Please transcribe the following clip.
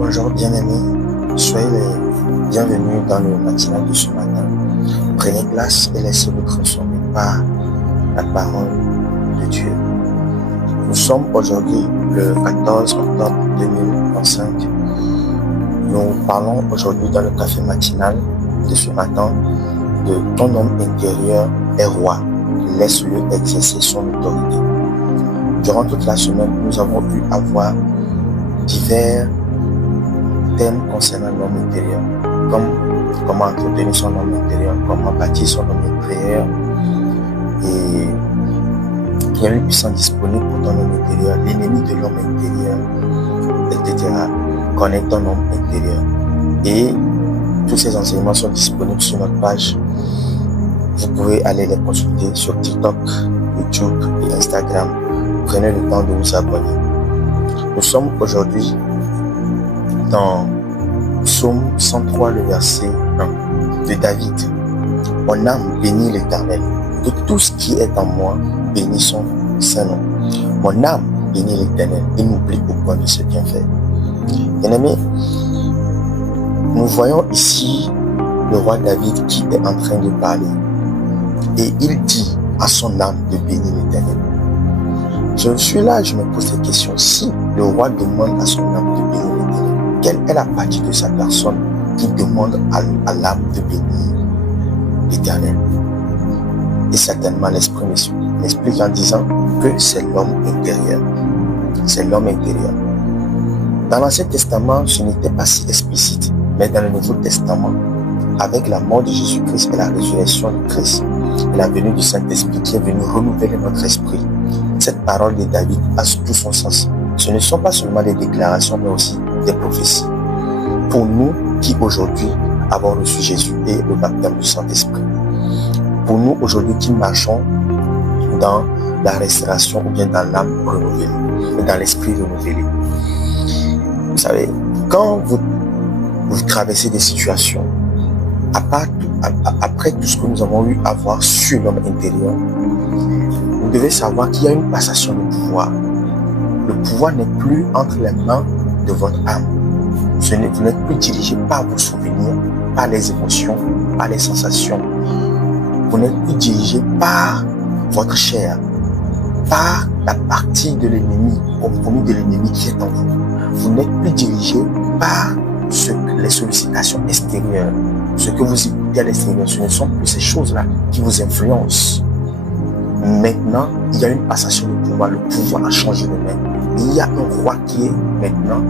Bonjour bien-aimés, soyez les bienvenus dans le matinal de ce matin. Prenez place et laissez-vous transformer par la parole de Dieu. Nous sommes aujourd'hui le 14 octobre 2025. Nous parlons aujourd'hui dans le café matinal de ce matin de ton homme intérieur est roi. Laisse-le exercer son autorité. Durant toute la semaine, nous avons pu avoir divers thèmes concernant l'homme intérieur, comme comment entretenir son homme intérieur, comment bâtir son homme intérieur, et il y a une puissance disponible pour ton homme intérieur, l'ennemi de l'homme intérieur, etc. Connais ton homme intérieur. Et tous ces enseignements sont disponibles sur notre page. Vous pouvez aller les consulter sur TikTok, YouTube et Instagram. Prenez le temps de vous abonner. Nous sommes aujourd'hui dans Psaume 103, le verset 1 de David. Mon âme bénit l'Éternel, et tout ce qui est en moi bénit son Saint-Nom. Mon âme bénit l'Éternel et n'oublie aucun de ses bienfaits. Bien-aimés, nous voyons ici le roi David qui est en train de parler. Et il dit à son âme de bénir l'Éternel. Je suis là, je me pose cette question. Si le roi demande à son âme de bénir l'Éternel, quelle est la partie de sa personne qui demande à l'âme de bénir l'Éternel? Et certainement l'Esprit m'explique en disant que c'est l'homme intérieur. C'est l'homme intérieur. Dans l'Ancien Testament, ce n'était pas si explicite, mais dans le Nouveau Testament, avec la mort de Jésus-Christ et la résurrection de Christ, et la venue du Saint-Esprit qui est venu renouveler notre esprit, cette parole de David a tout son sens. Ce ne sont pas seulement des déclarations, mais aussi des prophéties. Pour nous qui aujourd'hui avons reçu Jésus et le baptême du Saint-Esprit. Pour nous aujourd'hui qui marchons dans la restauration ou bien dans l'âme renouvelée, et dans l'esprit renouvelé. Vous savez, quand vous traversez des situations, après tout ce que nous avons eu à voir sur l'homme intérieur, vous devez savoir qu'il y a une passation de pouvoir. Le pouvoir n'est plus entre les mains de votre âme. Vous n'êtes plus dirigé par vos souvenirs, par les émotions, par les sensations. Vous n'êtes plus dirigé par votre chair, par la partie de l'ennemi, compromis de l'ennemi qui est en vous. Vous n'êtes plus dirigé par les sollicitations extérieures, ce que vous écoutez à l'extérieur. Ce ne sont plus ces choses-là qui vous influencent. Maintenant, il y a une passation de pouvoir. Le pouvoir a changé de main. Il y a un roi qui est maintenant